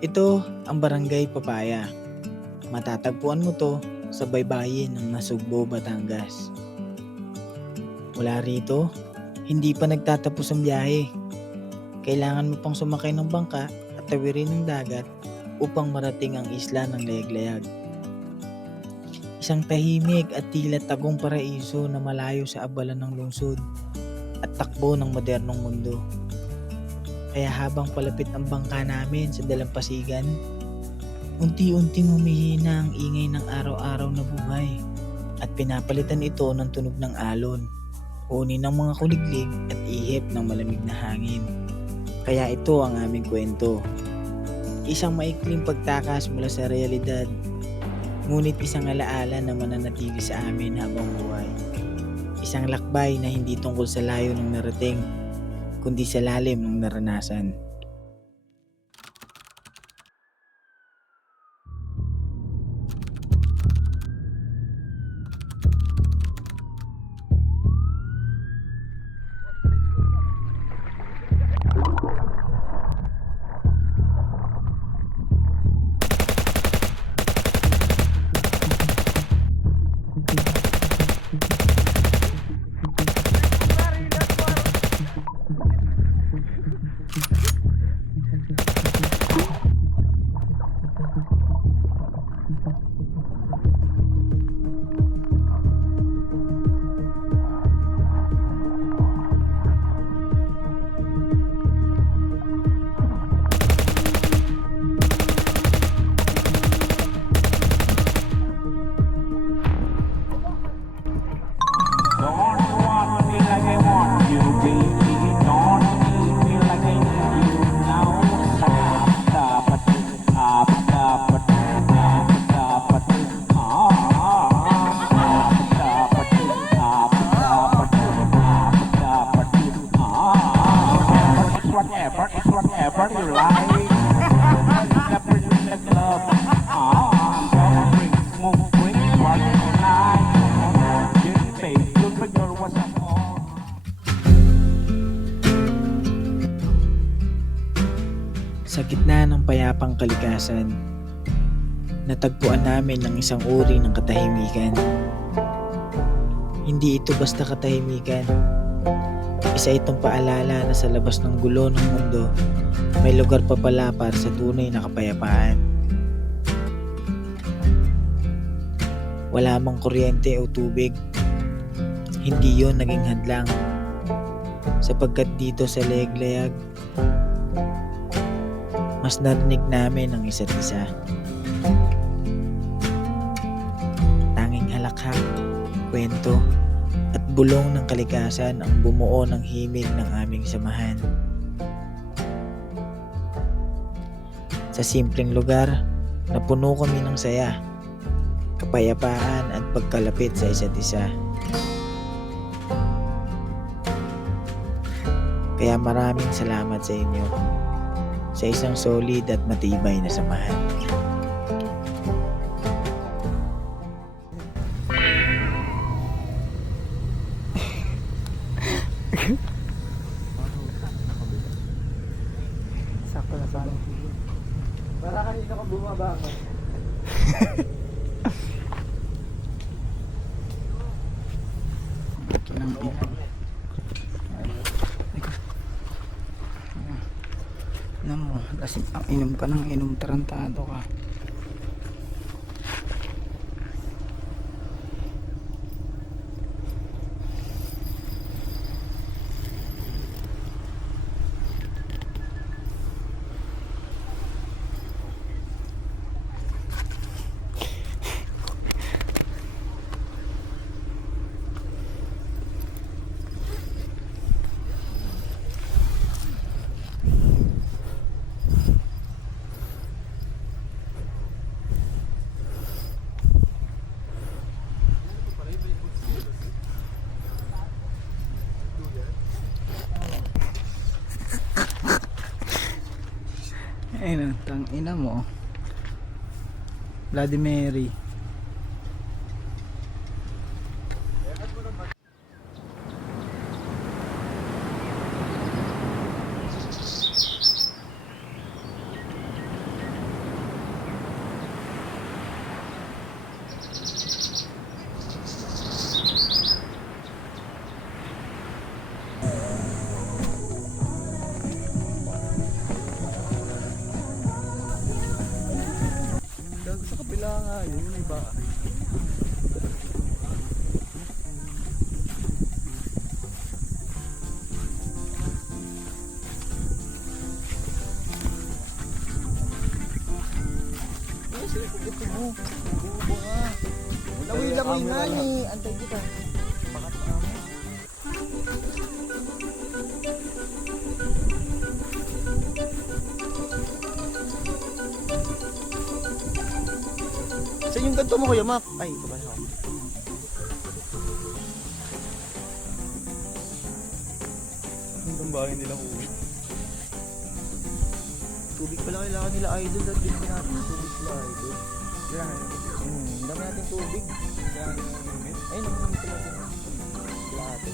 Ito ang Barangay Papaya. Matatagpuan mo to sa baybayin ng Nasugbo, Batangas. Mula rito, hindi pa nagtatapos ang biyahe. Kailangan mo pang sumakay ng bangka at tawirin ng dagat upang marating ang isla ng Layag-Layag. Isang tahimik at tila tagong paraiso na malayo sa abala ng lungsod at takbo ng modernong mundo. Kaya habang palapit ang bangka namin sa dalampasigan, unti-unting humihina ang ingay ng araw-araw na buhay at pinapalitan ito ng tunog ng alon, huni ng mga kuliglig at ihip ng malamig na hangin. Kaya ito ang aming kwento. Isang maikling pagtakas mula sa realidad, ngunit isang alaala na mananatili sa amin habang buhay. Isang lakbay na hindi tungkol sa layo ng narating, kundi sa lalim ng naranasan. Whatever you like, whatever you love. Move quick, work tonight. Get paid, good for your what's up. Sa gitna ng payapang kalikasan, natagpuan namin ang isang uri ng katahimikan. Hindi ito basta katahimikan. Isa itong paalala na sa labas ng gulo ng mundo, may lugar pa pala para sa tunay na kapayapaan. Wala mang kuryente o tubig, hindi yon naging hadlang. Sapagkat dito sa Layag-Layag, mas narinig namin ang isa't isa. Tanging halakhak, kwento, at bulong ng kalikasan ang bumuo ng himig ng aming samahan. Sa simpleng lugar, napuno kami ng saya, kapayapaan at pagkalapit sa isa't isa. Kaya maraming salamat sa inyo sa isang solid at matibay na samahan. Sakto na sana. Para kanina ka bumabangon. Nang ina. Namo, lasing ang inom ka ng inom, tarantado ka. Ayun, tang ina mo. Bloody Mary. tayo, may bahay. Lamoy-lamoy nga ni, antay kita. Saan yung ganito mo Kuya Mac? Ay, ito ba na ako? Ang bahay nila uwi. Tubig pala kailangan nila idol. Dahil din natin tubig sila idol. Dami natin tubig. Ayun, naman ito natin. Sila ate.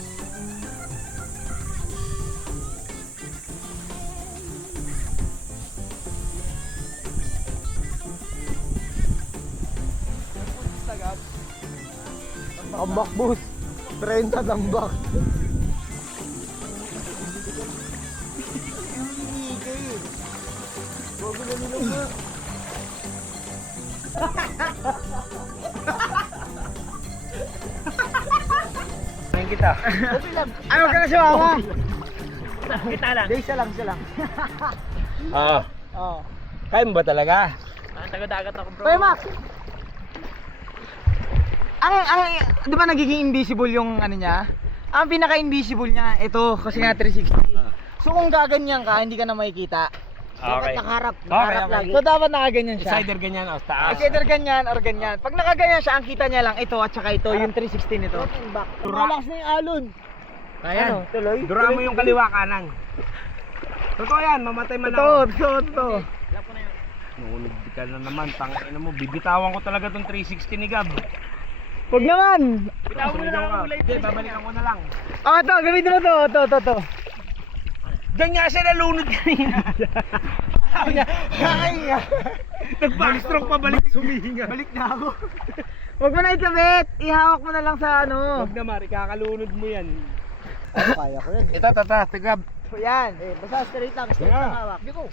Tambak boss. 30 tambak. Bago na nila nga. Main kita. Okay lang. Ano ka na sumama? Kita lang. Day, isa lang. Oo. Oo. Kaya mo ba talaga? Taga-dagat ako bro. Kuya Mac! Di ba nagiging invisible yung ano niya? Ang pinaka-invisible niya, ito, kasi nga 360. So kung gaganyan ka, hindi ka na makikita. Dapat Okay. nakaharap Okay. lang. So dapat nakaganyan siya. Sider ganyan o taas. Kasi either ganyan or ganyan. Pag nakaganyan siya, ang kita niya lang ito at saka ito, yung 360 nito. Malakas na yung alon. Ayan. Ano, tuloy? Dura mo yung kaliwa kanan. Totoo yan, mamatay man Totoo, ako. totoo. Nunod ka na naman, tangina mo. Bibitawan ko talaga tong 360 ni Gab. Huwag naman! Bitawan mo na lang ako. Hindi, babalikan ko na lang. Oh, ito, gamitin mo to. Ito. Ganyan siya nalunod kanina. Sabi niya, Ay nga! nag-backstroke pa balik sumihinga. Balik na ako. Huwag mo na itabit! Ihawak mo na lang sa ano. Huwag na Mari, kakalunod mo yan. Kaya ko yan. Ito, tata, Gab. So yan, basta straight lang Yeah. hawak. Di ko.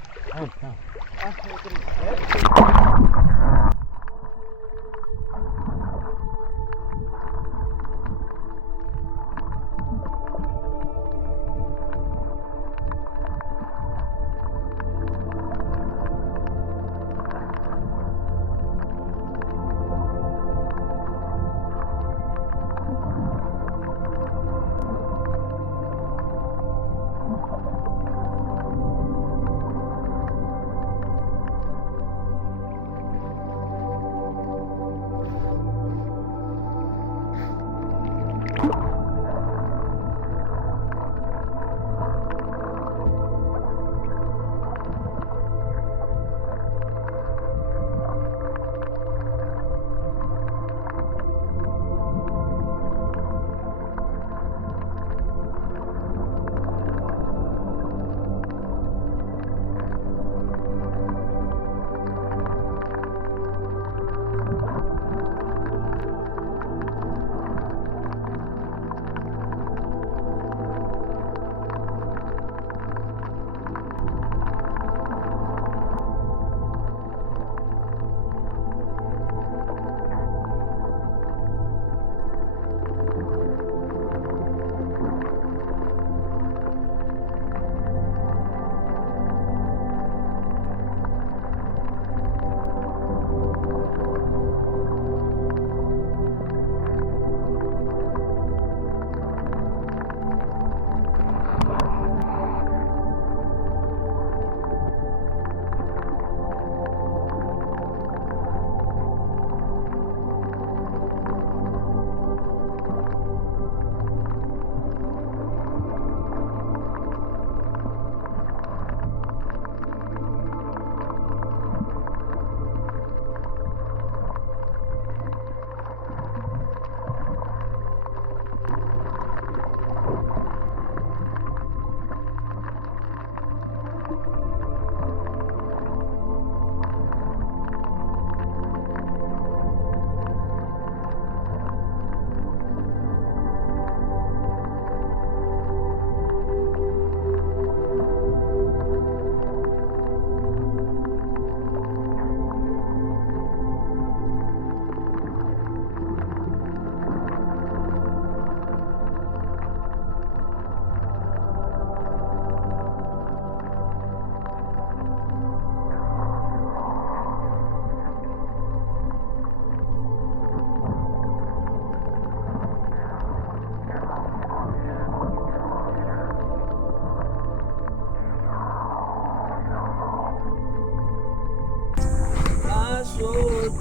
suot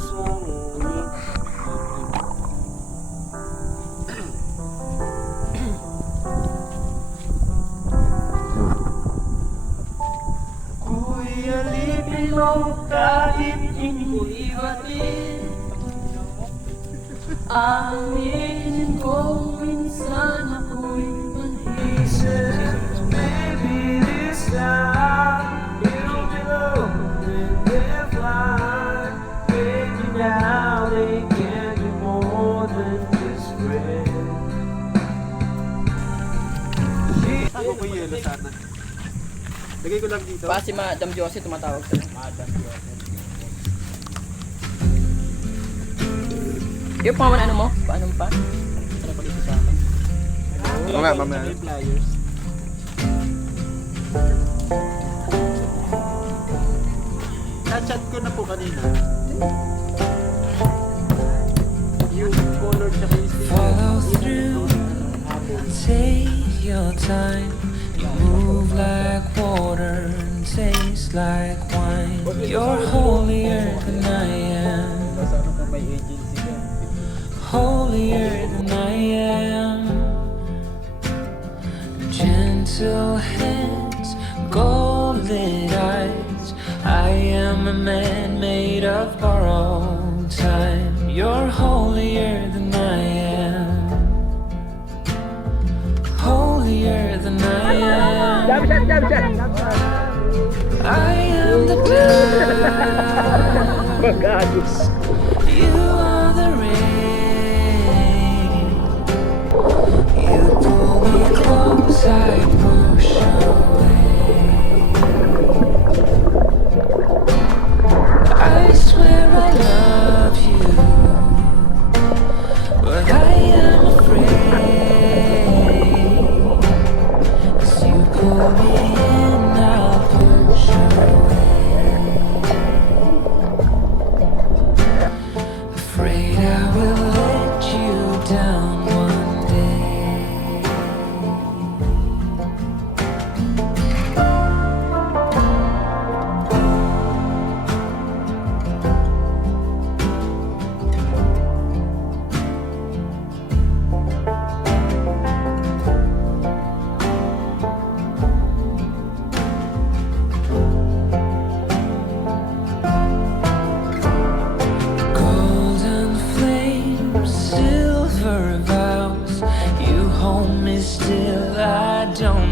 sa ngunit. Ako'y alipin mo kahit hindi batin. Aminin ko minsan ako'y manisip. Maybe this time it'll be love and they'll fly. Maybe now they can be more than just friends. Ako ko yelo sana. Lagay ko lang dito. Pa si Madam Josie tumatawag sa'yo. Yung pangalan ano mo? Paano pa? Ano pa dito sa akin? Mamaya. Flyers. Na-chat ko na po kanina. Yung color tsaka yung sticker. Follow through, take your time. You move like water and taste like wine. You're holier than I am, Basta ano kung may agency ka. holier than I am. Gentle hands, golden eyes. I am a man made of borrowed time. You're holier than I am, holier than I am. I am the dust. You are the rain. You pull me close, I push away. I swear I love you, but I am afraid. As you pull me in, I'll push away. Afraid I will let you down one day. Golden flames, silver vows. You hold me still, I don't